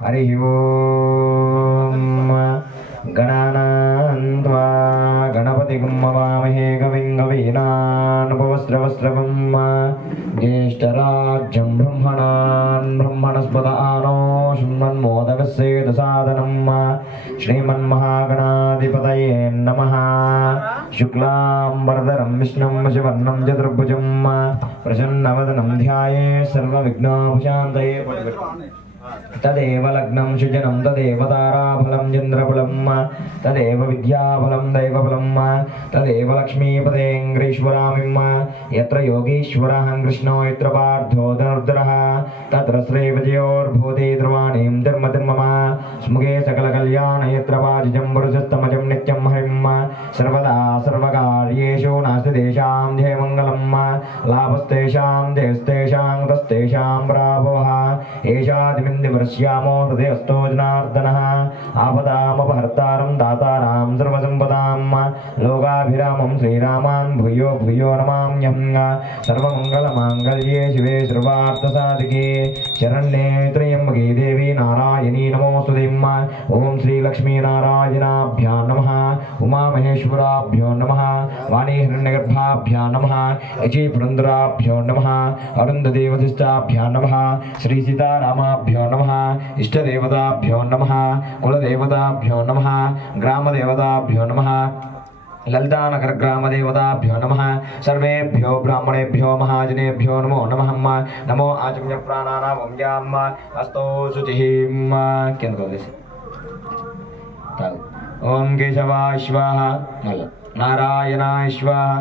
हरि ओम गणानां त्वा गणपतिं हवामहे कविं कवीनामुपस्रवस्रवं ज्येष्ठराज्यं ब्रह्मणस्पत आनो शृण्वन्मोदकस्येदसादनं श्रीमन्महागणाधिपतये नमः। शुक्लांबरधरं विष्णुं शशिवर्णं चतुर्भुजं प्रसन्नवदनं ध्यायेत् सर्वविघ्नोपशान्तये। तदेव लग्नं सुजनं तदेव ताराफलं चन्द्रफलं तदेव विद्याफलं दैवफलं तदेव लक्ष्मीपतेङ्ग्रीश्वरामिं यत्र योगीश्वरः कृष्णो यत्र पार्थो धनुर्धरः तत्र श्रीविजयोर्भूते ध्रुवाणीं धर्मधर्मम स्मुखे सकलकल्याण यत्र वाजिजं पुरुषस्तमजं नित्यं हरिं सर्वदा सर्वकार्येषु नास्ति तेषां ध्येयमङ्गलं लाभस्तेषां देवस्तेषां तस्तेषां प्राभवः एषादिमिन्दिवर्ष्यामो हृदयस्थो जनार्दनः आपदामपहर्तारं दातारां सर्वसम्पदां लोकाभिरामं श्रीरामान् भूयो भूयो नमाम्यहं सर्वमङ्गलमाङ्गल्ये शिवे सर्वार्थसाधिके शरण्ये त्र्यम्बके देवी नारायणी नमोऽस्तुते। ओं श्रीलक्ष्मीनारायणाभ्यां नमः उमामहेश्वराभ्यो नमः वाणीहिरण्यगर्भाभ्यां नमः यजीपुरन्दराभ्यो नमः अरुन्धदेवतिष्ठाभ्यां नमः श्रीसीतारामाभ्यो नमः इष्टदेवताभ्यो नमः कुलदेवताभ्यो नमः ग्रामदेवताभ्यो नमः ललितानगर ग्रामदेवताभ्यो नमः सर्वेभ्यो ब्राह्मणेभ्यो महाजनेभ्यो नमो नमः। नमो आचम्य प्राणानां ओम अस्तो शुचिः ओम केशवाय स्वाहा नारायणाय स्वाहा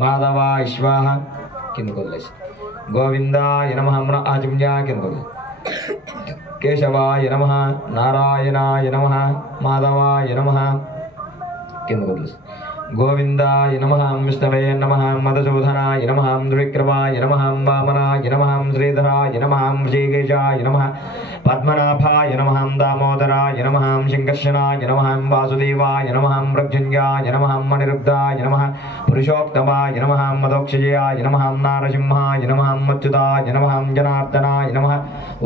माधवाय स्वाहा गोविंदाय नमः आचम्य केशवाय नमः नारायणाय नमः माधवाय नमः गोविंदाय नमः विष्णवे नमः मधुसूदनाय नमः त्रिविक्रमाय नमः वामनाय नमः श्रीधराय नमः ऋषिकेशाय नमः पद्मनाभाय नमः दामोदराय नमः शंकर्षणाय नमः वासुदेवाय नमः प्रभुंजयाय नमः अनिरुद्धाय नमः पुरुषोत्तमाय नमः मदोक्षयाय नमः नारसिंहाय नमः अच्युताय नमः जनार्दनाय नमः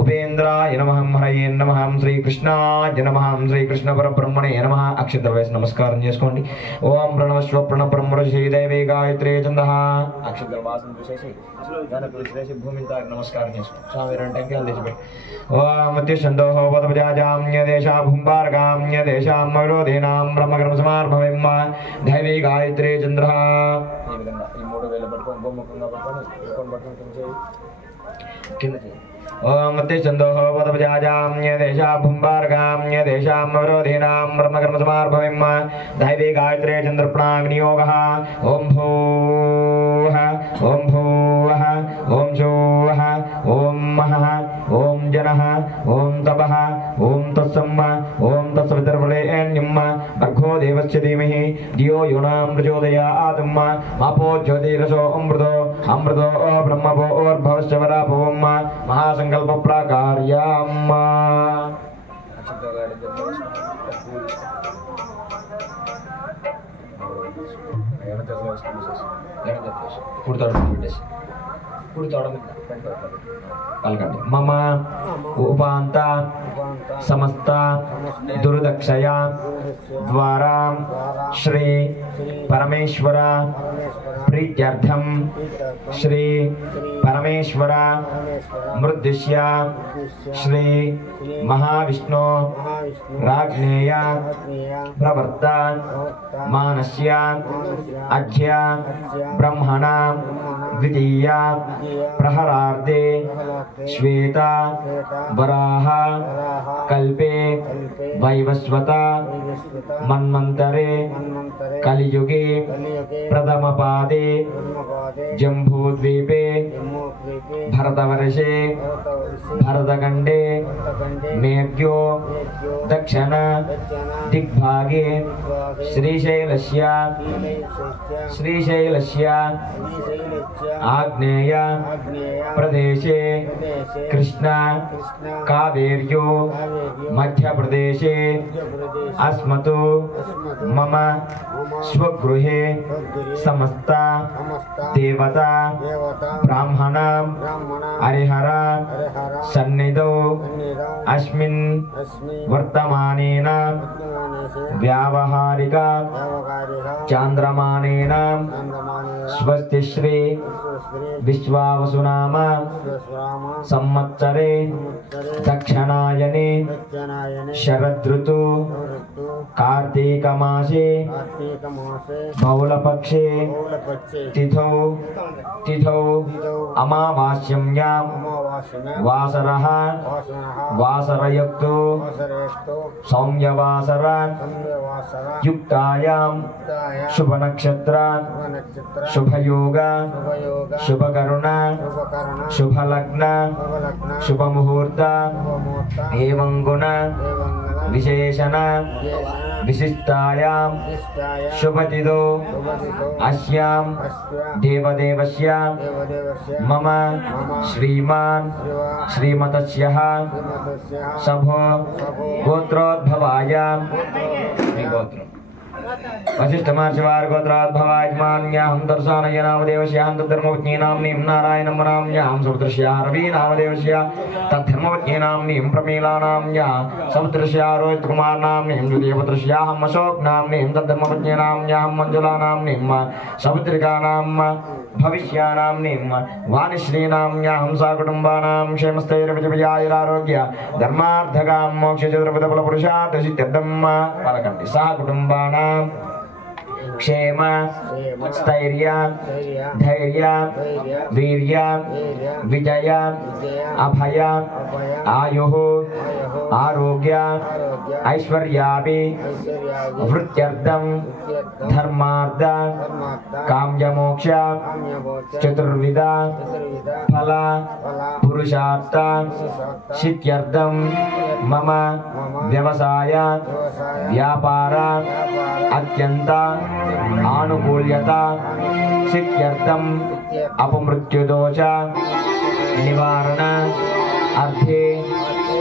उपेन्द्राय नमः हरये नमः श्रीकृष्णाय नमः श्रीकृष्णपरब्रह्मणे नमः अक्षतवेश नमस्कारं చేసుకోండి। ఓం ప్రణవస్వ ప్రణపరమృషి దేవి గాయత్రీ చందః అక్షతవాసం చేసి దానకు చేసి భూమిని తాకి నమస్కారం చేసుకోండి। స్వామి రెండు టెంకాయలు తెచ్చిపెట్టి ఓం మధ్యశందోహ పదపజాజామ్య దేశా భూంబార్గామ్య దేశాం మరోధీనాం బ్రహ్మకర్మ సమార్భవేమ దేవి గాయత్రీ చంద్రః। ఈ విధంగా ఈ మూడు వేల పట్టుకొని బొమ్మకంగా పట్టుకొని చేయి కింద చేయి। ओम मध्यचंदोह पदपजाजाम्य देशा भूंबार्गाम्य देशां मरोधीनां ब्रह्मकर्म समार्भवेम दैवी गायत्री चंद्रप्राग्नियोगः। ओम भूः ओम भूवः ओम शोः ओम महः ओम जनः ओम तपः ओम तत्सम् ओम तत्सवितर्वरेण्यं भर्गो देवस्य धीमहि धियो यो नः प्रचोदयात् मापो ज्योतिरसो अमृतो अमृतो ब्रह्मभोर्भवश्च वराभवम् महासंकल्प प्राकार्याम्। मम उपांत समस्त दुर्दक्षया द्वारा श्री परमेश्वर प्रीत्यर्थम श्री परमेश्वर मृद्दिश्य श्री महाविष्णु राज्ञेय प्रवर्त मानस्य अद्य ब्रह्मणा द्वितीय प्रहरार्धे श्वेता वराह कल्पे वैवस्वत मन्वन्तरे कलियुगे प्रथमपादे जम्बूद्वीपे भरतवर्षे भरतखण्डे मेघ्यो दक्षिण दिग्भागे श्रीशैलस्य आग्नेय प्रदेशे कृष्ण कावेर्यो मध्य मध्यप्रदेशे अस्मतु मम स्वगृहे समस्त देवता ब्राह्मण हरिहर सन्निधौ अस्मिन् वर्तमानेन व्यावहारिक चांद्रमानेन स्वस्ति श्री विश्वावसुनाम संवत्सरे दक्षिणायने शरदृतु कार्तिक मासे बहुलपक्षे तिथौ अमावास्यां वासरः वासरयुक्तो सौम्यवासर युक्तायां शुभ नक्षत्र शुभ योग शुभ करुण शुभ लग्न शुभ मुहूर्त एवं गुण विशेषण विशिष्टायां शुभतिथौ अस्यां देवदेवस्य मम श्रीमान् श्रीमतस्यः सभो गोत्रोद्भवाय वशिष्ठ महर्षिवार गोत्रोद्भवाय मान्याहं दर्शनय नामदेवस्यां तद्धर्मपत्नी नाम्नीं नारायणं नाम्याहं सप्तर्ष्या रवि नामदेवस्य तद्धर्मपत्नी नाम्नीं प्रमीला नाम्या सप्तर्ष्या रोहित कुमार नाम्नीं द्वितीयपत्रस्याहं अशोक नाम्नीं तद्धर्मपत्नी नाम्याहं मंजुला नाम्नीं सपुत्रिका नाम भविष्या नाम्नीं वाणिश्री नाम्याहं सकुटुम्बानां क्षेमस्थैर्विजयायुरारोग्य धर्मार्थकां मोक्षचतुर्विधफलपुरुषार्थ सिद्ध्यर्थं फलकन्ति सह कुटुम्बानां क्षेम स्थैर्य धैर्य वीर्य विजय अभय आयुः आरोग्य ऐश्वर्याभि वृत्त्यर्थं धर्मार्थ काम्यमोक्ष चतुर्विध फल पुरुषार्थ सिद्ध्यर्थं मम व्यवसाय व्यापार अत्यंत आनुकूल्यता सिद्ध्यर्थं अपमृत्युदोष निवारण अर्थे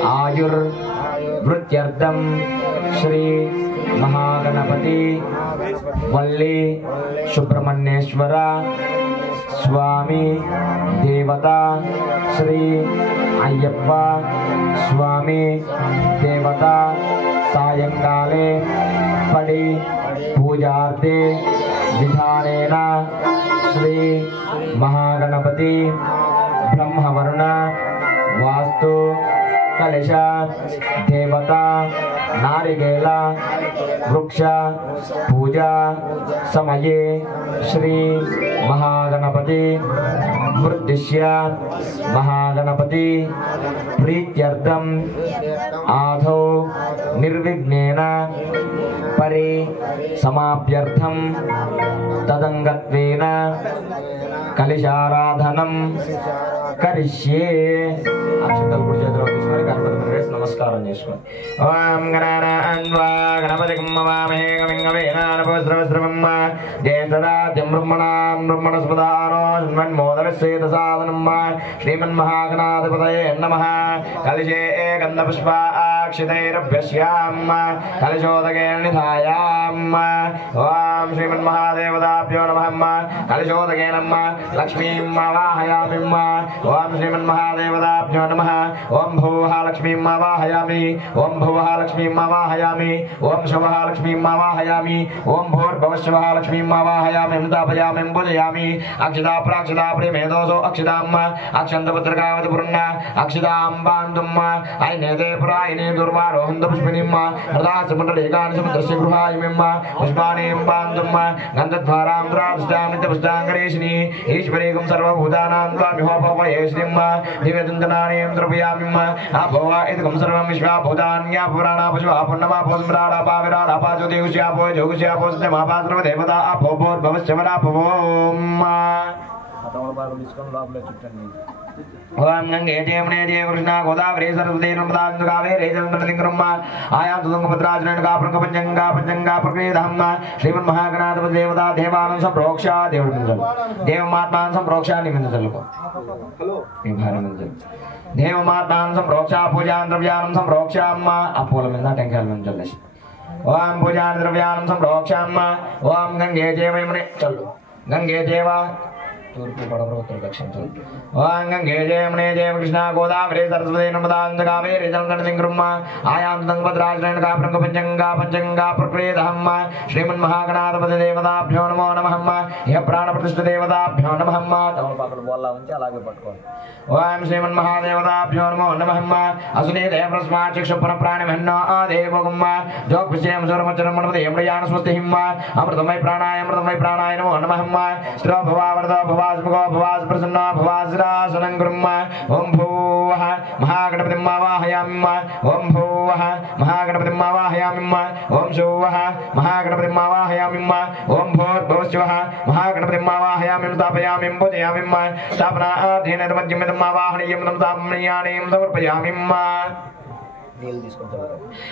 आयुर् वृत्त्यर्थं श्री महागणपति वल्ली सुब्रह्मण्येश्वर स्वामी देवता श्री अय्यप्पा स्वामी देवता सायंकाले पड़ी पूजार्थे विधानेन श्री महागणपति ब्रह्मवरुण वास्तु कलश देवता नारिकेल वृक्ष पूजा समये श्री महागणपति मुद्दिश्य महागणपति प्रीत्यर्थम आधौ निर्विघ्नेन परि समाप्यर्थम तदंगत्वेन कलशाराधनं करिष्ये। अक्षतल गुरुचेतुलो తీసుకొని గణపతిని వేసి నమస్కారం చేసుకోండి। ఓం గణానాన్వా గణపతిం నమామహే కవిం కవేనానపస్రవస్రవం జయసదాద్యం బ్రహ్మణాం బ్రహ్మణస్పదానో మన్మోదరస్యేతసాదనం శ్రీమన్మహాగణాధిపతయే నమః। కలశే గంధపుష్పాక్షితైరభ్యస్యాం కలశోదకే నిధాయాం। ఓం శ్రీమన్మహాదేవతాభ్యో నమః। కలశోదకే నమః లక్ష్మీం ఆవాహయామి। ఓం శ్రీమన్మహాదేవతాభ్యో నమః। ఓం భువః లక్ష్మీం ఆవాహయామి। ఓం భువః లక్ష్మీం ఆవాహయామి। ఓం శుభః లక్ష్మీం ఆవాహయామి। ఓం భూర్భువః లక్ష్మీం ఆవాహయామి। తాపయామి పూజయామి। అక్షితా ప్రాక్షితా ప్రేమేదోసో అక్షితాం అక్షంతపుత్రకావతి పురుణ అక్షితాం బాంధుం ఐనేదే పురాయినే దుర్వారోహంత పుష్పినిం హృదాసముండలేకాని సముద్రస్య గృహాయిమిం పుష్పాణీం బాంధుం గంధద్వారాం దురాష్టాం నిత్యపుష్టాంగరేషిని ఈశ్వరేకం సర్వభూతానాం త్వామిహోపవయే శ్రీం దివ్యదంతనానేం ద్రవ్యామిం అభవ ఇదకం సర్వం విశ్వాభూతాన్యా పురాణా పశువా పున్నమాపో స్మరాడాపా విరాడాపా జ్యోతిష్యాపో యోగశ్యాపో సత్యమాపాశ్రమ దేవతా అపోభోర్భవశ్చవరాపవోం తీసుకొని లోపల చుట్టండి। ఓం గంగే జయమునే జయ కృష్ణ గోదావరి సరస్వతి నర్మదా సింధు కావేరీ జలంధరతి బ్రహ్మ ఆయాం తుంగభద్రాజనక ప్రముఖ పంచంగా ప్రకృతహమ్మ శ్రీమన్ మహాగణాధిపతి దేవతా దేవానం సంప్రోక్ష దేవుడు దేవమాత్మాన్ సంప్రోక్ష నిమిందలకు హలో ఈ భారమంజల్ దేవమాత్మాన్ సంప్రోక్ష పూజాన్ ద్రవ్యానం సంప్రోక్ష అమ్మ అపోల మీద టెంకాయల మీద చల్లేసి ఓం పూజాన్ ద్రవ్యానం సంప్రోక్ష అమ్మ ఓం గంగే జయమునే చల్లు గంగే దేవ తూర్పు పడమర ఉత్తర దక్షిణ ఓం గంగే జయమునే జయ కృష్ణ గోదావరి సరస్వతి నర్మదా సింధు కావేరీ జలంధరతి బ్రహ్మ ఆయాం తుంగభద్రాజనక ప్రముఖ పంచంగా ప్రకృతహమ్మ శ్రీమన్ మహాగణాధిపతి దేవతాభ్యో నమో నమః ఇహ ప్రాణ ప్రతిష్ఠ దేవతాభ్యో నమః తమలపాకులు బోల్లా ఉంచి అలాగే పట్టుకోండి ఓం శ్రీమన్ మహాదేవతాభ్యో నమో నమః అసునే దేవస్మా చక్షుపుర ప్రాణిమన్నో దేవగుమ్మ జోగ్విషయం సురమచరం మనపదే యమ్రయాన స్వస్తిహిమ్మ అమృతమై ప్రాణాయ నమో నమః స్థిరో భవావర్ధో భవ भवास प्रसन्ना भवासरासनं कुर्म ओम भूवः महागणपतिं आवाहयामि ओम भूवः महागणपतिं आवाहयामि ओम शूवः महागणपतिं आवाहयामि ओम भूर्भुवस्सुवः महागणपतिं आवाहयामि स्थापयामि पूजयामि स्थापनार्थेन तमज्जमिदं आवाहनीयं ताम्रयाणीं समर्पयामि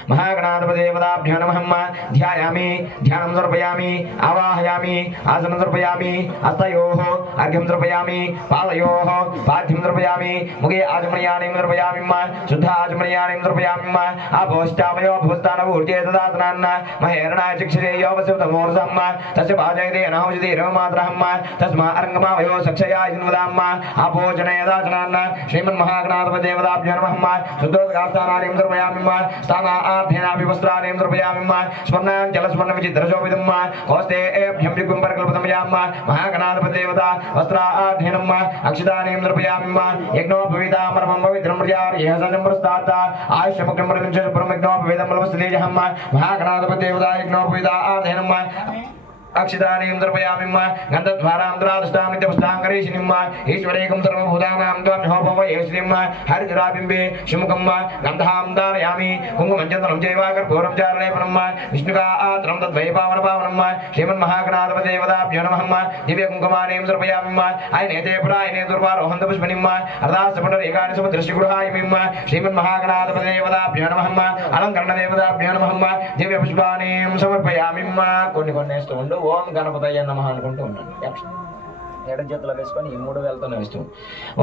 महागणाधिपति देवताभ्यो नमः ध्यायामि ध्यानं समर्पयामि आवाहयामि आसनं समर्पयामि हस्तयोः अर्घ्यं समर्पयामि पादयोः पाद्यं समर्पयामि मुखे आचमनीयानि समर्पयामि शुद्ध आचमनीयानि समर्पयामि अभोष्टामयो भूस्थानभूर्जे ददातनान्न महेरणाय चिक्षिरेयो वसुतमोर्सम् तस्य भाजयते अनाहुजते रवमात्रहम् तस्मा अर्ङ्गमावयो सक्षया इन्वदाम् अभोजने दाचनान्न श्रीमन्महागणाधिपति देवताभ्यो नमः शुद्धोदकास्थानानि स्थानार्थेनापि वस्त्राणि समर्पयामि स्वर्णाञ्जलस्वर्णविचित्रशोभितम् हस्ते एभ्यं युग्मपरकल्पितं महागणाधिपति देवता वस्त्रार्थेनम् अक्षतानि समर्पयामि यज्ञोपवीतामरमं पवित्रं प्रजार्यः सजं पुरस्तात् आयुष्यमुख्यं परमिच्छं यज्ञोपवीतं बलवस्तेजः महागणाधिपति देवता यज्ञोपवीतार्थेनम् अक्षतानि समर्पयामि गन्धद्वारान्तरादष्टामित्यवस्ताङ्करेशिनिम् ईश्वरेकं सर्वभूतानां त्वमहोपवयेशिनिम् हरिद्राबिम्बे शिमुखं गन्धां धारयामि कुङ्कुमञ्चन्दनं चैव कर्पूरं चारणेपनं विष्णुकात्रं तद्वै पावनपावनं श्रीमन्महागणाधिपति देवताभ्यो नमः दिव्यकुङ्कुमानि समर्पयामि अयनेते प्रायणे दुर्वारोहन्तपुष्पनिम् अर्धास्तपुण्डरीकानि समुद्रश्रीगृहायमिम् श्रीमन्महागणाधिपति देवताभ्यो नमः अलङ्करणदेवताभ्यो नमः दिव्यपुष्पाणि समर्पयामि కొన్ని ఓం గణపతయ్య నమః అనుకుంటూ ఉండండి ఎడం చేతిలో వేసుకొని ఈ మూడు వేలతోనే వేస్తూ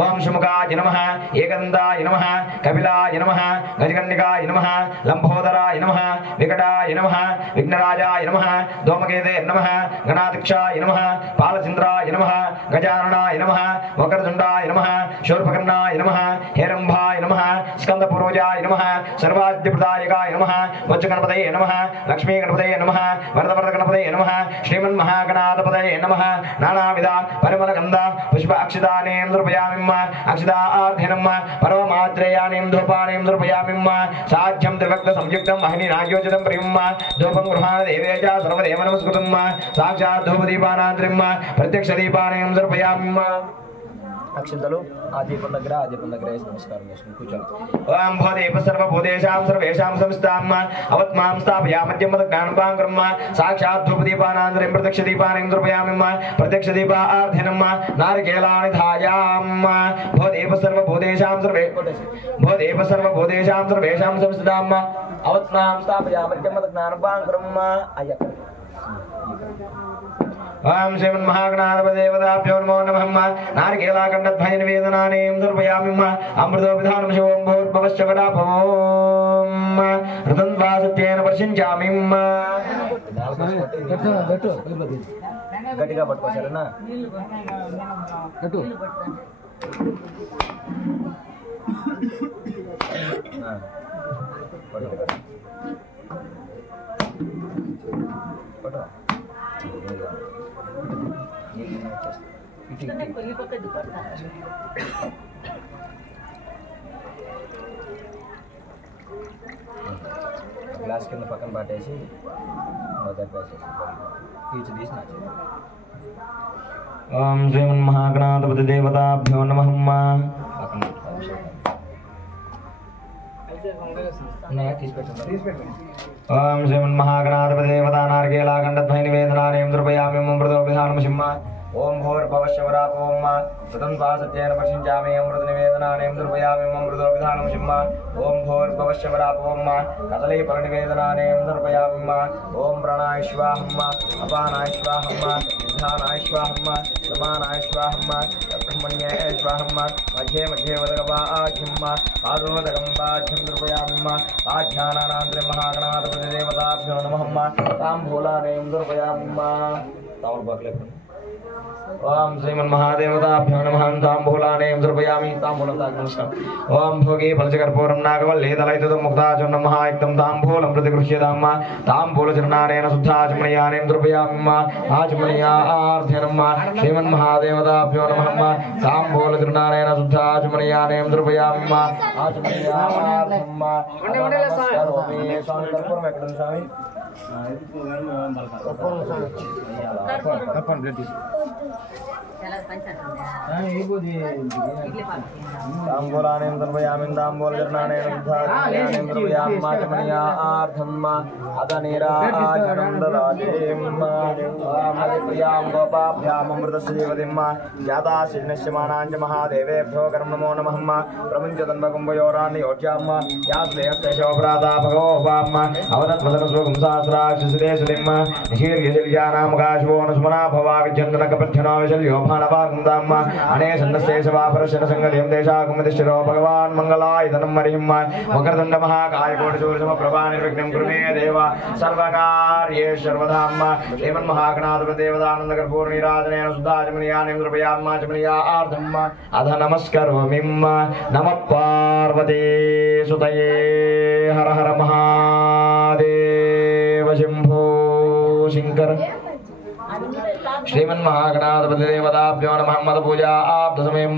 ఓం శుముఖాయ నమః ఏకదంతాయ నమః కపిలాయ నమః గజకర్ణికాయ నమః లంబోదరాయ నమః వికటాయ నమః విఘ్నరాజాయ నమః దోమకేతే నమః గణాధ్యక్షాయ నమః పాలచంద్రాయ నమః గజాననాయ నమః వక్రతుండాయ నమః శూర్పకర్ణాయ నమః హేరంభాయ నమః స్కందపూర్వజాయ నమః సర్వాద్యప్రదాయకాయ నమః వజ్రగణపతయే నమః లక్ష్మీ గణపతయే నమః వరదవరద గణపతయే నమః శ్రీమన్మహాగణాధిపతయే నమః నానావిధ పరిమళగంధ పుష్ప అక్షతాని సమర్పయామి అక్షతార్థేనం పరమమాత్రేయాని ధూపాని సమర్పయామి సాధ్యం త్రిభక్త సంయుక్తం అహని నాయోజితం ప్రియం ధూపం గృహాణ దేవేజ సర్వదేవ నమస్కృతం సాక్షాత్ ధూపదీపానాంతరిం ప్రత్యక్ష దీపాని సమర్పయామి అక్షంతలు ఆ దీపం దగ్గర వేసి నమస్కారం చేసుకుని కూర్చోండి ఓం భూదేవ సర్వభూతేషాం సర్వేషాం సంస్థాం అవత్మాం స్థాపయామద్యం జ్ఞానపాం కర్మ సాక్షాత్ ధూపదీపానాంతరం ప్రత్యక్ష దీపాని సమర్పయామి ప్రత్యక్ష దీపార్థేనం నారికేలాని ధాయాం భూదేవ సర్వభూతేషాం సర్వేషాం సంస్థాం అవత్మాం స్థాపయామద్యం జ్ఞానపాం కర్మ అయ్య ओम श्रीमन्महागणाधिपति देवताभ्यो नमो नमः नारिकेलाखण्डद्वय निवेदनानि समर्पयामि अमृतोपधानं शिवं भूर्भुवश्च वराभवम् रतन्त्वा सत्येन वर्षिञ्चामि గట్టిగా పట్టుకో సరేనా గ్లాస్ కింద పక్కన పట్టేసి తీసి తీసి ఓం శ్రీమన్మహాగణాధిపతి దేవతాభ్యో నమః ఓం శ్రీమన్మహాగణాధిపతి దేవతా నారికేలాఖండద్వయ నివేదనాని సమర్పయామి అమృతోపధానం సింహ ओम भूर्भुवस्सुवरापोम सुतन्त्वा सत्येन पश्चिञ्चामि अमृतनिवेदनानें दुर्पयामि अमृतोऽभिधानं सिंह ओम भूर्भुवस्सुवरापोम कदलीफलनिवेदनानें दुर्पयामि ओम प्राणाय स्वाहम् अपानाय स्वाहम् विधानाय स्वाहम् समानाय स्वाहम् ब्रह्मण्याय स्वाहम् मध्ये मध्ये वदगवाचिं पादोदकं वाच्यं दुर्पयामि आध्यानानान्तरे महागणाधिपतिदेवताभ्यो नमः ताम्बूलानें दुर्पयामि ताम्बूलपाकले ओम श्रीमन्महादेवताभ्यो नमः ताम्बूलानें द्रव्यामि ताम्बूलम् ओम भोगे फलचकर्पूरं नागवल्ले दलयितुं मुक्ताचूर्णं महायुक्तं ताम्बूलं प्रतिगृह्यताम् ताम्बूलचूर्णानेन शुद्धाचमनीयानें द्रव्यामि आचमनीयार्थ्यनं श्रीमन्महादेवताभ्यो नमः ताम्बूलचूर्णानेन शुद्धाचमनीयानें द्रव्यामि आचमनीयार्थ्यनं ताम्बूलानें द्रव्यामि ताम्बूलचूर्णानेन शुद्धाचमनीयानें द्रव्यामि आचमनीयार्थम् अदनीराजनं ददातिप्रियां गोपाभ्याम् अमृतस्य जीवतिं यादाशिन्नश्यमानां च महादेवेभ्यो कर्म नमो नमः प्रपञ्चतन्वकुम्भयोरान्नियोज्यां यास्लेहस्य शोभ्राता भगवोपाम् अवदत्वदनसुखं सहस्राक्षिसिते सुतिं निशीर्यशिल्यानां काशवोनुस्मना भवाविचन्दनकपठ्यनो विशल्यो भानवागुन्दाम् अनेशन्नस्येषवापरशनसङ्गलिं देशाकुमतिश्चिरो भगवान् मङ्गलायतनं मरिं मकरदण्डमहाकायकोटिशूलसमप्रभा निर्विघ्नं कुरु मे देव सर्वकार्येषु सर्वधाम् श्रीमन्महागणाधिपतिदेवतानन्दकर्पूरनीराजनेन शुद्धाचमनीयानें द्रव्यामाचमनीयार्थम् अध नमस्करोमि नमः पार्वती सुतये हर हर महादेव शम्भो शङ्कर श्रीमन्महागणाधिपतिदेवताभ्यो नमः मदपूजा आप्तसमयं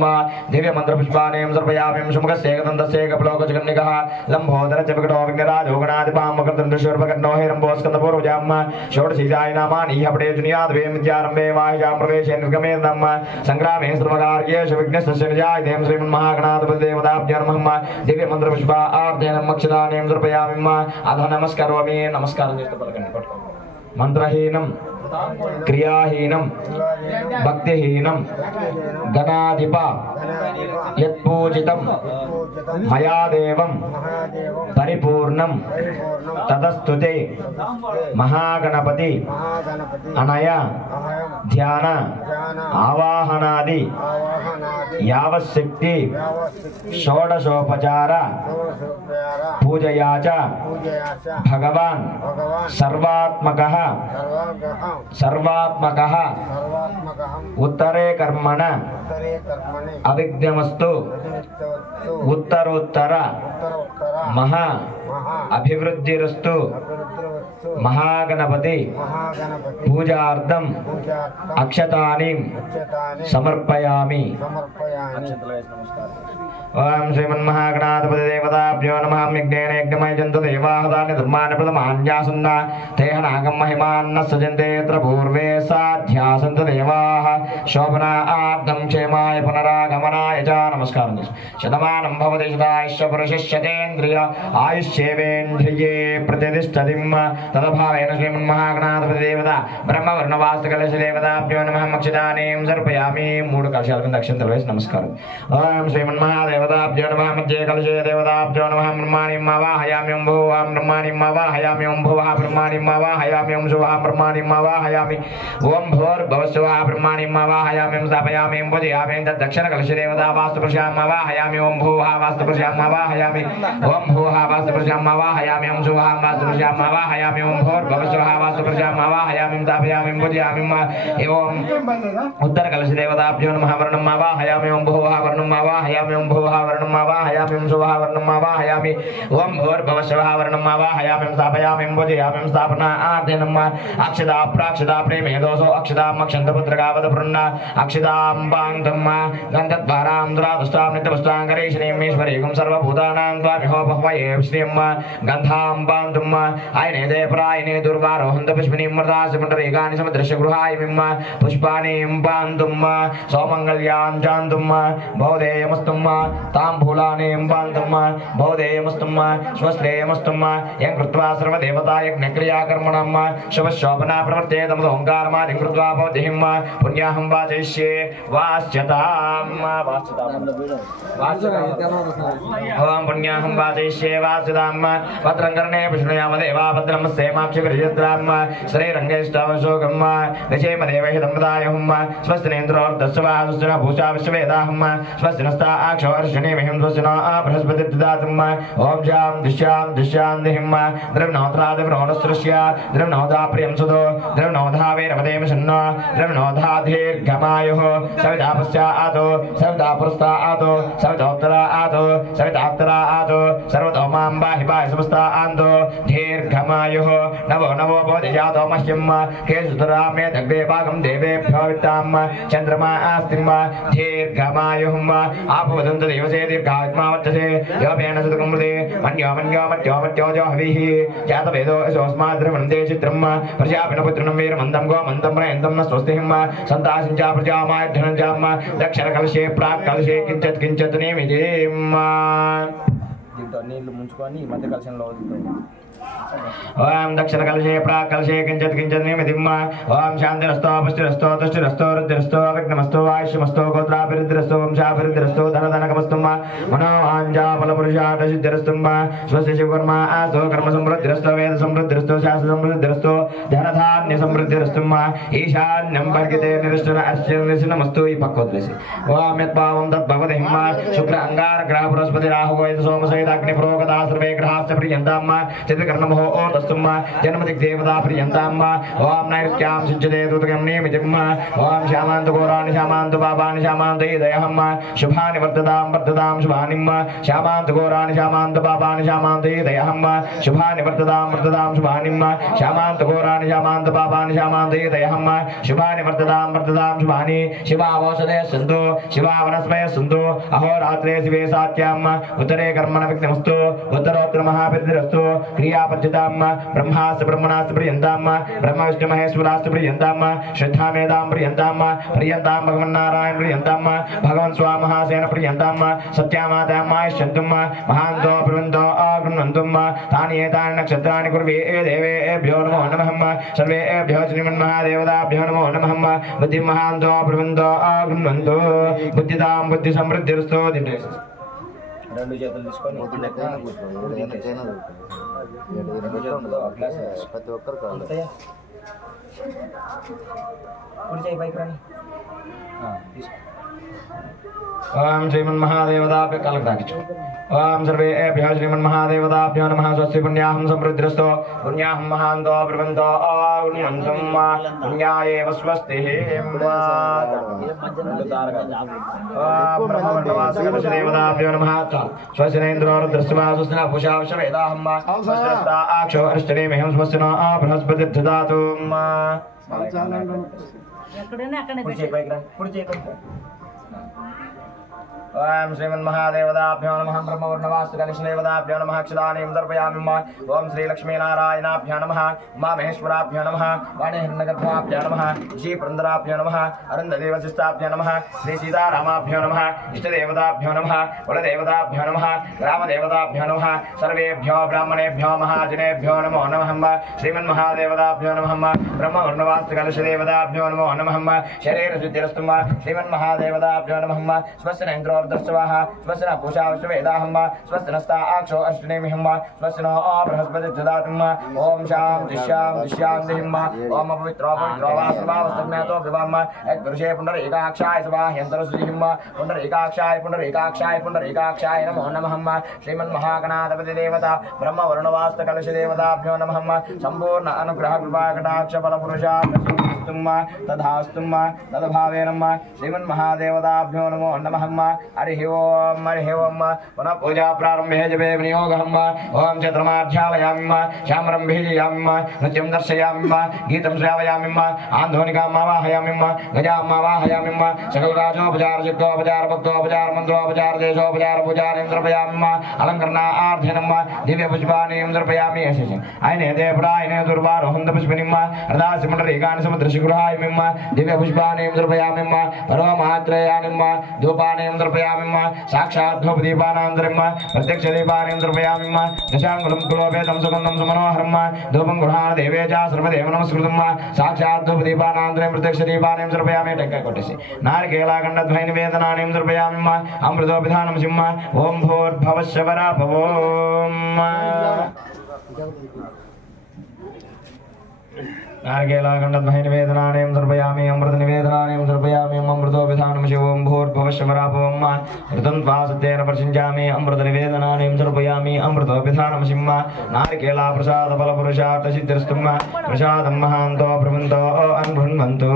दिव्यमन्त्रपुष्पाणिं सर्पयामिं सुमुखस्येकदन्तस्येकप्लोकचकर्णिकः लम्बोदरश्च विकटो विघ्नराजो गणाधिपां मकरदण्डशूर्पकर्णो हिरण्यस्कन्धपूर्वजां षोडशीजाय नामानि हपटेजुनियाद्वे मिथ्यारम्भे वाहिजां प्रवेशे निर्गमेर्दम् संग्रामे सर्वकार्येषु विघ्नस्य निजायते श्रीमन्महागणाधिपतिदेवताभ्यो नमः दिव्यमन्त्रपुष्पा आप्तेन मक्षदानीं सर्पयामिं अध नमस्करोमि नमस्कारं చేస్తూ పలకండి మంత్రహీనం क्रियाहीनं भक्तिहीनं गणाधिप यत्पूजितं मया देवं परिपूर्णं तदस्तुते महागणपति अनया ध्यान आवाहनादि यावच्छक्ति षोडशोपचार पूजया च भगवान् सर्वात्मकः उत्तरे कर्मण अविघ्नमस्तु उत्तरोत्तर महा अभिवृद्धिरस्तु महागणपति पूजार्थं अक्षतानि समर्पयामि। ओम श्रीमन्महागणाधिपतिदेवताभ्यो नमः यज्ञेन यज्ञमय जन्तु देवाः तानि धर्माणि प्रथमान्यासन्ना तेह नागं महिमान्न सजन्ते यत्र पूर्वे साध्यासन्तु देवाः शोभनार्थं क्षेमाय पुनरागमनाय च नमस्कारं। शतमानं भवति शतायुष्य पुरुषस्यतेन्द्रिय आयुष्येवेन्द्रिये प्रतिष्ठतिं तदभावेन श्रीमन्महागणाधिपतिदेवता ब्रह्मवर्णवास्तुकलशदेवताभ्यो नमः मक्षदानीं समर्पयामि। मूढ कलशाలకు దక్షిణ వేసి నమస్కారం। ओम श्रीमन्महादेवताभ्यो नमः मध्ये कलशे देवताभ्यो नमः ब्रह्माणिं आवाहयामि ओं भुवः ब्रह्माणिं आवाहयामि ओं भुवः ब्रह्माणिं आवाहयामि ओं शुभः ब्रह्माणिं आवाहयामि ओं भूर्भुवस्सुवः ब्रह्माणिं आवाहयामि ओं स्थापयामि ओं पूजयामि तद्दक्षिण कलशे देवता वास्तुपुरुषाम् आवाहयामि ओं भुवः वास्तुपुरुषाम् आवाहयामि ओं भुवः वास्तुपुरुषाम् आवाहयामि ओं शुभः वास्तुपुरुषाम् आवाहयामि ओं भूर्भुवस्सुवः वास्तुपुरुषाम् आवाहयामि स्थापयामि ओं पूजयामि एवं उत्तर कलशे देवताभ्यो नमः वर्णम् आवाहयामि ओं भुवः वर्णम् आवाहयामि ओं भुवः वर्णम् आवाहयामि ओं शुभः वर्णम् आवाहयामि ओं भूर्भुवस्सुवः वर्णम् आवाहयामि स्थापयामि पूजयामि स्थापनार्थेन अक्षता प्राक्षता प्रेमे दोषो अक्षताम् अक्षन्तपुत्रकावत पृण्ण अक्षतां पाङ्क्तं गन्धद्वारां दुरादुष्टां नित्यपुष्टां करेशनीमीश्वरीकं सर्वभूतानां त्वामिहोप बहवये श्रीम गन्धां पान्तुम् आयने जयपरायणे दुर्वारोहन्त पुष्पिनीं मृदास पुण्डरीकानि समुद्रस्य गृहाय मिम्म पुष्पाणिं पान्तुम् सौमङ्गल्यां चान्तुम् बहुदेयमस्तुम् ताम्बूलानीं पान्तुम् बहुदेयमस्तुम् स्वश्रेयमस्तुम् यं कृत्वा सर्वदेवता यज्ञक्रियाकर्मणं शुभशोभना प्रवर्तेतमोङ्कारमादिं कृत्वा भवतिं पुण्याहं वाचयिष्ये ओम पुण्याहं वाचयिष्ये वाचदाम भद्रं कर्णे विष्णुयाम देवा भद्रं सेमाक्षिभिर्यत्राम श्रीरङ्गेष्टावशोकं दशेमदेवहितं स्वस्तिनेन्द्रोर्दस्वा स्वस्तिना भूषा विश्ववेदाहं स्वस्तिनस्ता आक्षो अर्षणीमहिं स्वस्तिना बृहस्पतिर्ददातुम् ओम शां दिश्यां दिहिं द्रवनोत्रादिव्रोणसृष्य द्रवनोदा प्रियं सुदो द्रवनोधा वीरवदेम शन्नो द्रवनोधा दीर्घमायुः सविता पश्चातो सविता पुरस्तातो सवितोत्तरा आतो सवितात्तरा आतो सर्वतो मां बाहि बाहि समस्ता आन्तो दीर्घमायुः नवो नवो बोधिजातो मह्यं केशुतरा मे दग्धे भागं देवेभ्यो वित्तां चन्द्रमा आस्तिं दीर्घमायुः आपवदन्तु देवसे दीर्घात्मा वर्चसे योपेन सुतकुमृते मन्यो मन्यो मट्यो मट्यो जो हविः जातवेदो यशोऽस्माद्रवन्ते चित्रं प्रजापिनपुत्रिणं वीरमन्दं गोमन्दं प्रयन्तं न स्वस्तिं सन्तासिञ्चा प्रजामायद्धनञ्चां दक्षिणकलशे प्राक्कलशे किञ्चित् किञ्चित् निमितिं దీంతో నీళ్లు ముంచుకొని మధ్య కలశంలో వదులుతాయి ओम दक्षिण कलशे प्राक् कलशे किंचित किंचित निमितिम् ओम शांतिरस्तो पुष्टिरस्तो तुष्टिरस्तो रुद्धिरस्तो विघ्नमस्तो आयुष्यमस्तो गोत्राभिवृद्धिरस्तो वंशाभिवृद्धिरस्तो धनधनकमस्तु मनो आञ्जा फलपुरुषार्थ सिद्धिरस्तु स्वस्य शिवकर्मा आसो कर्म समृद्धिरस्तो वेद समृद्धिरस्तो शास्त्र समृद्धिरस्तो धनधान्य समृद्धिरस्तु ईशान्यं वर्गिते निरश्चन अर्चनमस्तु ई पक्कोद्रेसि ओम यत्पावं तद्भवति हिम शुक्र अंगार ग्रह बृहस्पति राहु वेद सोम सहित अग्नि प्रोगता सर्वे ग्रहास्य प्रियन्ताम् कर्णमो ओ तस्तुम जन्मदिक देवता प्रियंताम ओम नैत्यां सिंचते दुर्गम निमितिम ओम श्यामांत घोराणि श्यामांत पापानि श्यामांत हृदयहम शुभानि वर्ततां शुभानिम श्यामांत घोराणि श्यामांत पापानि श्यामांत हृदयहम शुभानि वर्ततां शुभानिम श्यामांत घोराणि श्यामांत पापानि श्यामांत हृदयहम शुभानि वर्ततां शुभानि शिवावौषधे सन्तु शिवा वनस्पतयः सन्तु अहोरात्रे शिवे सात्याम् उत्तरे कर्मण विघ्नमस्तु उत्तरोत्तर महाभिवृद्धिरस्तु क्रियापद्धतां ब्रह्मास्त्र ब्रह्मणास्त्र प्रियन्तां ब्रह्म विष्णु महेश्वरास्त्र प्रियन्तां श्रद्धामेधां प्रियन्तां प्रियन्तां भगवन्नारायण प्रियन्तां भगवन् स्वामहासेन प्रियन्तां सत्यामातां मायश्चन्तुं महान्तो ब्रुवन्तो आगृह्णन्तुं तानि एतानि नक्षत्राणि कुर्वे देवेभ्यो नमो नमः सर्वेभ्यो श्रीमन्महादेवताभ्यो नमो नमः बुद्धिं महान्तो ब्रुवन्तो आगृह्णन्तु बुद्धिदां बुद्धिसमृद्धिरस्तु రెండు చేతులు తీసుకొని ప్రతి ఒక్కరు కుడి చేయి పైకి రాని ओम श्रीमन्महादेवताभ्यो कालक दाखिंचु ओम सर्वेभ्यो श्रीमन्महादेवताभ्यो नमः स्वस्ति पुण्याहं समृद्धिरस्तो पुण्याहं महान्तो ब्रुवन्तो आगुण्यन्तं पुण्यायेव स्वस्तिः ब्रह्मवर्णवासकलशदेवताभ्यो नमः स्वस्तिनेन्द्रो रुद्रस्वा स्वस्तिना पूषा विश्ववेदाहं स्वस्तिनस्ता आक्षो अर्ष्टनेमिहं स्वस्तिनो बृहस्पतिर्ददातु ओम श्रीमन्महादेवताभ्यो नमः ब्रह्मवर्णवासुकनिष्ठदेवताभ्यो नमः अक्षदानीं दर्पयामि ओम श्रीलक्ष्मीनारायणाभ्यो नमः उमामहेश्वराभ्यो नमः वाणीहिरण्यगर्भाभ्यो नमः श्रीपुरन्दराभ्यो नमः अरुन्धदेवशिष्टाभ्यो नमः श्रीसीतारामाभ्यो नमः इष्टदेवताभ्यो नमः कुलदेवताभ्यो नमः ग्रामदेवताभ्यो नमः सर्वेभ्यो ब्राह्मणेभ्यो महाजनेभ्यो नमो नमः श्रीमन्महादेवताभ्यो नमः ब्रह्मवर्णवासुकलशदेवताभ्यो नमो नमः शरीरशुद्धिरस्तु श्रीमन्महादेवताभ्यो नमः स्वस्तिनेन्द्रो दर्शवाः स्वस्तिन पूषा विश्ववेदाहं स्वस्तिनस्ता आक्षो अष्टनेमिहं स्वस्तिनो बृहस्पतिर्ददातु ओम शांति शांतिं ओम पवित्रो वा सर्वावस्थम्यतो विवाम यत्पुरुषे पुण्डरीकाक्षाय स्वाह्यन्तरसुजिहिं पुण्डरीकाक्षाय नमो नमः श्रीमन्महागणाधिपति देवता ब्रह्मवर्णवास्तकलशदेवताभ्यो नमः संपूर्ण अनुग्रह कृपाकटाक्ष फलपुरुषार्थं तथास्तु तद्भावेन श्रीमन्महादेवताभ्यो नमो नमः हरि ओम पुनः पूजा प्रारंभे जपे विनियोगहं ओम चतुर्माध्यायामि श्यामरं भेजयामि नृत्यं दर्शयामि गीतं श्रावयामि आंधोनिकाम् आवाहयामि गजाम् आवाहयामि सकलराजोपचार चित्तोपचार भक्तोपचार मंत्रोपचार देशोपचार पूजानिं द्रपयामि अलंकरणार्थेनं दिव्य पुष्पाणि द्रपयामि आयने देवरायने दुर्वारोहं पुष्पिनिं हृदासिमण्डलीकानि समुद्रशिखरायमि दिव्य पुष्पाणि द्रपयामि पर्वमात्रेयानि धूपानि द्रपयामि साक्षात् धूपदीपानान्तरं प्रत्यक्ष दीपानि द्रपयामि दशाङ्गुलं कुलोपेतं सुगन्धं सुमनोहरं धूपं गृहाण देवे च सर्वदेव नमस्कृतं साक्षात् धूपदीपानान्तरं प्रत्यक्ष दीपानि द्रपयामि टक्कर कोटिसि नारिकेलाखण्डद्वय निवेदनानि द्रपयामि अमृतोपिधानं सिंह ओम भूर्भुवस्सुवः भवोम नारिकेलाखण्डद्वय निवेदनानि द्रपयामि अमृतनिवेदनानि द्रपयामि अमृतोपिधानं सिंह ओम भूर्भुवस्सुवः भवोम ऋतं त्वा सत्येन प्रसिञ्चामि अमृतनिवेदनानि द्रपयामि अमृतोपिधानं सिंह नारिकेला प्रसाद फलपुरुषार्थ सिद्धिर्स्तुं प्रसादं महान्तो ब्रुवन्तो अन्भृण्वन्तु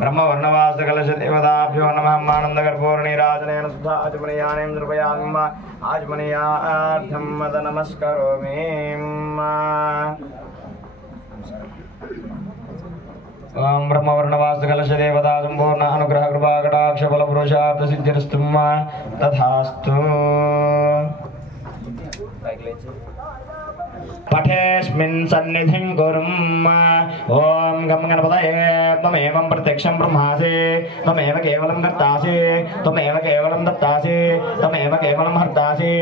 ब्रह्मवर्णवासकलशदेवताभ्यो नमः आनन्दगर्भोर्णिराजनेन सुधा आचमनीयानि द्रपयामि आचमनीयार्थं मद नमस्करोमि ओम ब्रह्मवर्णवासकलशदेवता सम्पूर्ण अनुग्रह कृपा कटाक्ष फलपुरुषार्थ सिद्धिर्स्तु तथास्तु पठेस्मिन् सन्निधिं कुर्म ओम गम गणपतये त्वमेवं प्रत्यक्षं ब्रह्मासि त्वमेव केवलं कर्तासि त्वमेव केवलं दत्तासि त्वमेव केवलं हर्तासि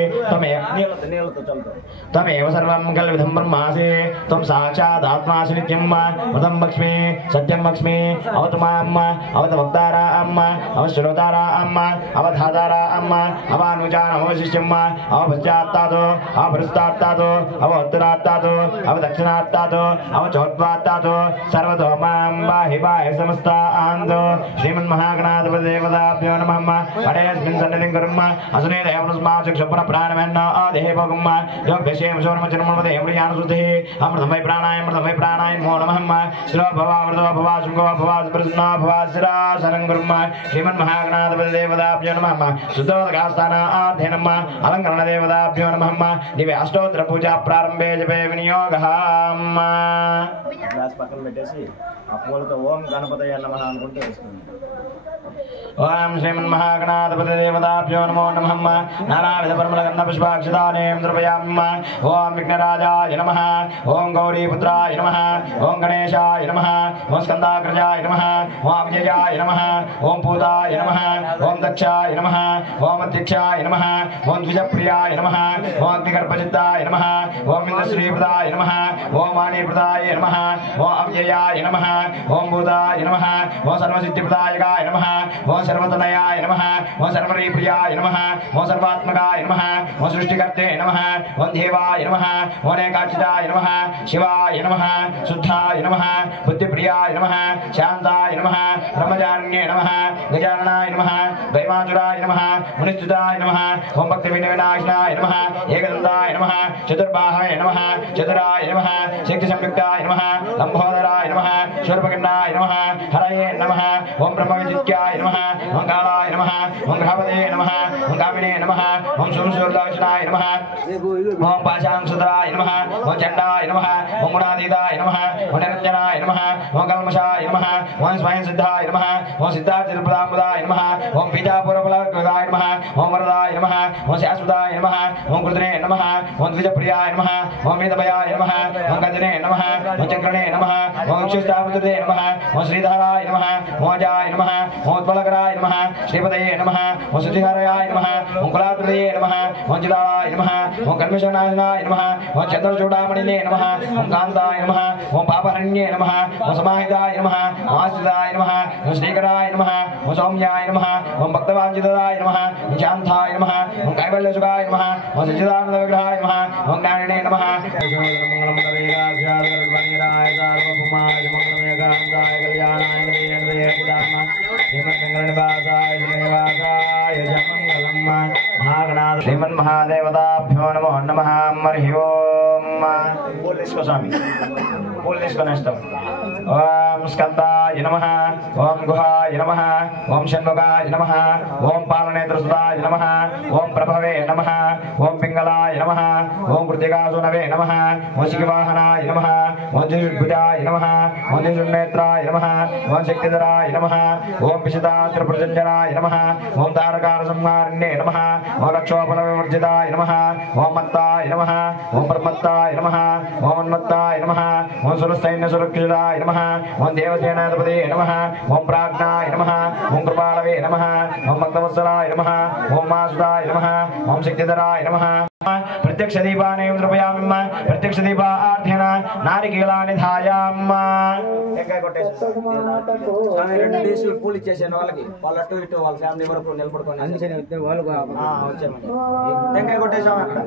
त्वमेव सर्वं कल्विदं ब्रह्मासि त्वं साक्षात् आत्मासि नित्यं मृतं वक्ष्मि सत्यं वक्ष्मि अवतमाम् अवतवक्ताराम् अवश्रोताराम् अवधाताराम् अवानुजान् अवशिष्यम् अवपश्चात्तातो अवपृष्ठात्तातो अवोत्तरात्तातो अवदक्षिणात्तातो अवचोत्वात्तातो सर्वतो मां बाहि बाहि समस्तान्तो श्रीमन्महागणाधिपतिदेवताभ्यो नमः पठेस्मिन् सन्निधिं कुर्म असुने देवनस्मात् चक्षुः प्राणमेन्न देहे भोगम् योग्यशेम शोर्मचर्मपदे म्रियानुसुधिः अमृतं वै प्राणाय नमो नमः श्रो भवामृतो भवा सुखो भवा प्रसन्नो भवा शिरासनं कुर्म श्रीमन्महागणाधिपतिदेवताभ्यो नमः शुद्धोदकास्थानार्थे नमः अलङ्करणदेवताभ्यो नमः दिव्य अष्टोत्तर पूजा प्रारंभे जपे विनियोगः ग्लास पక్కన పెట్టేసి అపోలతో ఓం గణపతయ నమః అనుకుంటూ వేసుకోండి ओम श्रीमन्महागणाधिपतिदेवताभ्यो नमो नमः नानाविध परिमलगन्धपुष्पाक्षतानि द्रपयामि ओम विघ्नराजाय नमः ओम गौरीपुत्राय नमः ओम गणेशाय नमः ओम स्कन्दाग्रजाय नमः ओम विजयाय नमः ओम पूताय नमः ओम दक्षाय नमः ओम अध्यक्षाय नमः ओम द्विजप्रियाय नमः ओम अग्निगर्भजिताय नमः ओम इन्द्रश्रीप्रदाय नमः ओम वाणीप्रदाय नमः ओम अव्ययाय नमः ओम भूताय नमः ओम सर्वसिद्धिप्रदायकाय नमः ओम सर्वतनयाय नमः ओम सर्वरीप्रियाय नमः ओम सर्वात्मकाय नमः ओम सृष्टिकर्ते नमः ओम देवाय नमः ओम एकाचिताय नमः शिवाय नमः शुद्धाय नमः बुद्धिप्रियाय नमः शान्ताय नमः ब्रह्मचारिण्ये नमः गजाननाय नमः दैवासुराय नमः मुनिस्तुताय नमः ओम भक्तिविनाशनाय नमः एकदन्ताय नमः चतुर्बाहवे नमः चतुराय नमः शक्तिसंयुक्ताय नमः लंबोदराय नमः शूर्पकर्णाय नमः हरये नमः ओम ब्रह्मविदित्याय नमः ओम कालाय नमः ओम ग्रहपते नमः ओम कामिने नमः ओम सूर्यसूर्यदक्षिणाय नमः ओम पाशांसुतराय नमः ओम चण्डाय नमः ओम गुणातीताय नमः ओम निरञ्जनाय नमः ओम कल्मषाय नमः ओम स्वयं सिद्धाय नमः ओम सिद्धार्थप्रदाय नमः ओम पीठापूर्वफलकृताय नमः ओम वरदाय शाश्वताय नमः ओम शाश्वताय नमः ओम कृतने नमः ओम द्विजप्रियाय नमः ओम वेदभयाय नमः ओम गजने नमः ओम चक्रणे नमः ओम क्षुष्टावृतते नमः ओम श्रीधराय नमः ओम अजाय नमः ओम उत्पलकराय नमः श्रीपतये नमः ओम सुधिहराय नमः ओम कुलात्रये नमः ओम चिदाय नमः ओम कर्मशनाय नमः ओम चंद्रचूडामणिने नमः ओम कांताय नमः ओम पापहरण्ये नमः ओम समाहिताय नमः ओम आश्रिताय नमः ओम श्रीकराय नमः ओम सौम्याय नमः ओम भक्तवांचिताय नमः ओम शांताय नमः ओम कैवल्यसुखाय नमः ओम सच्चिदानंद विग्रहाय नमः ओम ज्ञानिने नमः मंगलम कवीराय सार्वभौमाय मंगलमेकांताय कल्याणाय निवेदये श्रीमन्मंगलनिवासाय श्रीनिवासाय मंगलम महागणाध श्रीमन्महादेवताभ्यो नमो नमः हरि ओम। बोल इसको स्वामी, बोल इसको नष्टम। ओम स्कंदाय नमः ओम गुहाय नमः ओम षण्मुखाय नमः ओम पालनेत्रसुताय नमः ओम प्रभवे नमः ओम पिंगलाय नमः ओम कृतिकासुनवे नमः ओम शिखवाहनाय नमः ओम जिषुद्भुजाय नमः ओम जिषुन्नेत्राय नमः ओम शक्तिधराय नमः ओम पिशितास्त्रप्रजञ्जनाय नमः ओम तारकारसंहारिण्ये नमः ओम रक्षोपलविवर्जिताय नमः ओम मत्ताय नमः ओम प्रमत्ताय नमः ओम उन्मत्ताय नमः ओम सुरसैन्यसुरक्षिताय नमः ओम देवसेनाधिपते नमः ओम प्राज्ञाय नमः ओम कृपालवे नमः ओम भक्तवत्सलाय नमः ओम मासुदाय नमः ओम शक्तिधराय नमः। प्रत्यक्ष दीपाने द्रव्याम प्रत्यक्ष दीपा आर्ध्यन नारिकेलानि धायाम एकाय కొట్టేసి స్వామి రెండు డేస్లు పూలు ఇచ్చేసాను వాళ్ళకి వాళ్ళ అటు ఇటు వాళ్ళ ఫ్యామిలీ వరకు నిలబడుకొని అందుకని వాళ్ళు వచ్చాము టెంకాయ కొట్టేసాం అక్కడ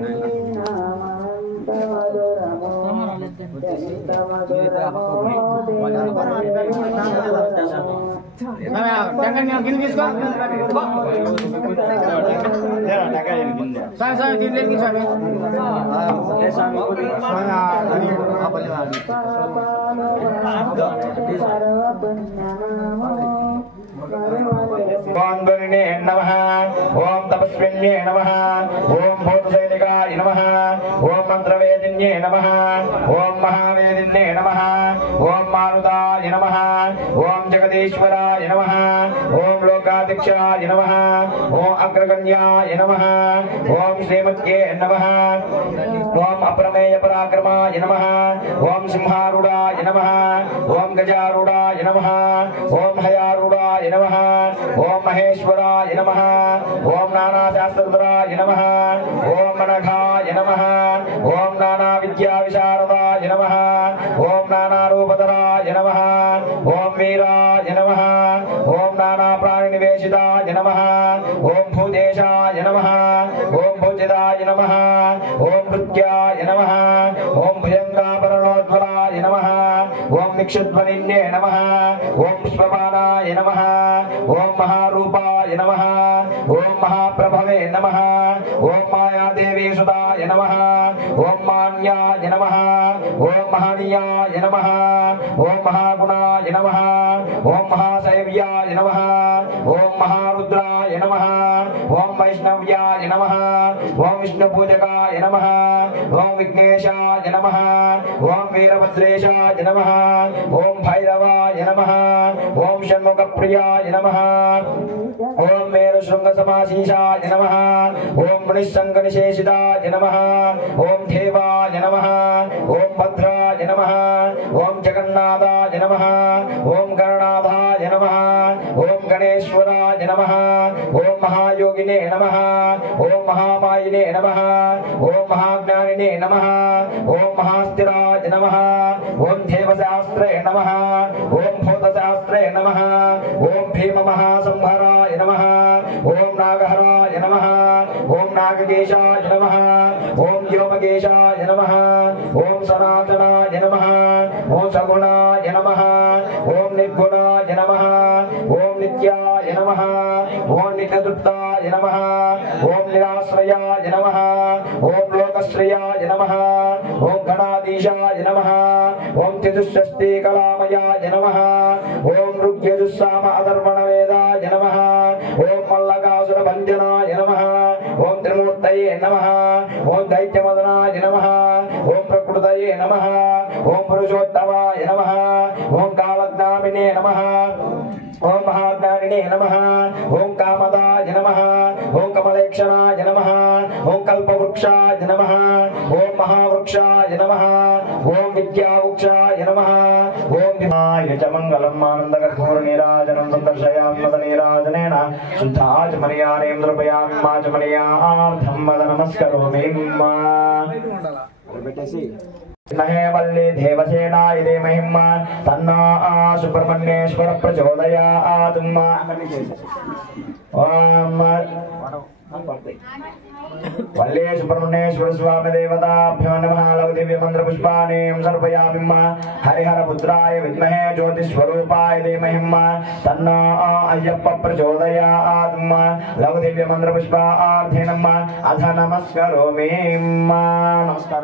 ओम गुरुणे नमः ओम तपस्विन्ये नमः ओम भूतसैनिकाय नमः ओम मंत्रवेदिन्ये नमः ओम महावेदिन्ये नमः ओम मारुताय नमः ओम जगदीश्वराय नमः ओम लोकाध्यक्षाय नमः ओम अग्रगण्याय नमः ओम श्रीमत्ये नमः ओम अप्रमेय पराक्रमाय नमः ओम सिंहारूढ़ाय नमः ओम गजारूढ़ाय नमः ओम हयारूढ़ाय नमः ओम महेश्वराय नमः ओम नानाशास्त्रधराय नमः ओम अनघाय नमः ओम नाना विद्या विशारदाय नमः ओम नानारूपधराय नमः ओम वीराय नमः ओम नाना प्राणिनिवेशिताय नमः ओम भूतेशाय नमः ओम भुजिदाय नमः ओम भृत्याय नमः ओम भुजंगाभरणोज्ज्वलाय नमः ओम निक्षध्वनिन्ये नमः ओम पुष्पपानाय नमः ओम महारूपाय नमः ओम महाप्रभवे नमः ओम मायादेवी सुताय नमः ओम मान्याय नमः ओम महनीयाय नमः ओम महागुणाय नमः ओम महाशैव्याय नमः ओम महारुद्राय नमः ओम वैष्णव्याय नमः ओम विष्णुपूजकाय नमः ओम विघ्नेशाय नमः ओम वीरभद्रेशाय नमः ओम भैरवाय नमः ओम षण्मुखप्रियाय नमः ओम मेरुशृंगसमाशीषाय नमः ओम मुनिशंकनिशेषिताय नमः ओम देवाय नमः ओम भद्राय नमः ओम जगन्नाथाय नमः ओम गणनाथाय नमः ओम गणेश्वराय नमः ओम महायोगिने नमः ओम महामायिने नमः ओम महाज्ञानिने नमः ओम महास्थिराय नमः ओम देवशास्त्रे नमः ओम भूतशास्त्रे नमः ओम भीम महासंहराय नमः ओम नागहराय नमः ओम नागकेशाय नमः ओम व्योमकेशाय नमः ओम सनातनाय नमः ओम सगुणाय नमः ओम निर्गुणाय नमः ओम नित्याय नमः ओम नित्यदुत्ताय नमः ओम निराश्रयाय नमः ओम लोकश्रेयाय नमः ओम गणाधीशाय नमः ओम चतुष्षष्टि कलामयाय नमः ओम ऋग्यजुस्साम अथर्वणवेदाय नमः ओम मल्लकासुरभञ्जनाय नमः ओम त्रिमूर्तये नमः ओम दैत्यमदनाय नमः ओम प्रकृतये नमः ओम पुरुषोत्तमाय नमः ओम कालज्ञामिने नमः ओम महाज्ञानिने नमः ओम कामदाय नमः ओम कमलेक्षणाय नमः ओम कल्पवृक्षाय नमः ओम महावृक्षाय नमः ओम विद्यावृक्षाय नमः ओम विमाय च मंगलम आनंदकर्पूरनीराजनं संदर्शयामि मदनीराजनेन शुद्धाचमनीयानेन्द्रपयामि माचमनीयार्थं मद नमस्करोमि महे वल्ली देवसेना इदे महिमा तन्ना सुब्रह्मण्येश्वर प्रचोदयात् ओम वल्ली सुब्रह्मण्येश्वर स्वामी देवताभ्यो नमः लघु दिव्य मंत्र पुष्पाणि समर्पयामि हरिहर पुत्राय विद्महे ज्योतिस्वरूपाय धीमहि तन्नो अय्यप्प प्रचोदयात् लघु दिव्य मंत्र पुष्पार्थेन अथ नमस्करोमि। नमस्कार।